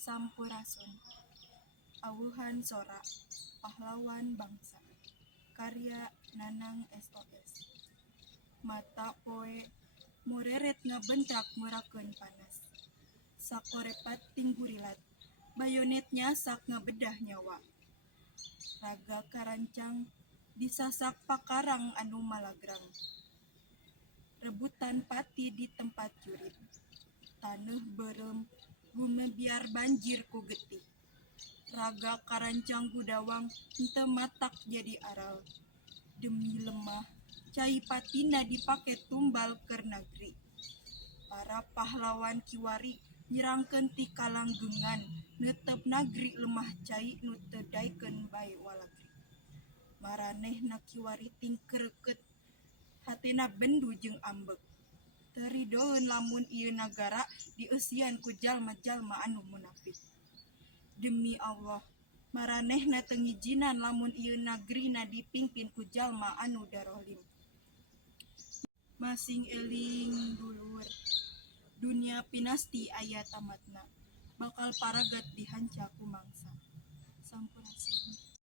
Sampurasun. Awuhan Sora, Pahlawan Bangsa. Karya Nanang SOS. Mata poe mureret ngabentrak murakeun panas. Sakorepat tinggurilat, bayonetnya sak ngabedah nyawa. Raga karancang disasak pakarang anu malagrang. Rebutan pati di tempat jurit. Taneuh beureum gumebiar banjir ku getih. Raga karancang gudawang henteu matak jadi aral. Demi lemah, cai patina dipake tumbal keur nagri. Para pahlawan kiwari nyerangkeun ti kalanggengan, neuteup nagri lemah cai nu teu daekeun bae walagri. Maranehna kiwari tingkeureukeut, hatena bendu jeung ambek. Teu ridoeun lamun ieu nagara dieusian ku jalma-jalma anu munafik. Demi Allah, maranehna teu ngijinan lamun ieu nagrina dipingpin ku jalma anu darolim. Masing eling dulur, dunia pinasti aya tamatna, bakal paragat dihanca ku mangsa. Sampurasun.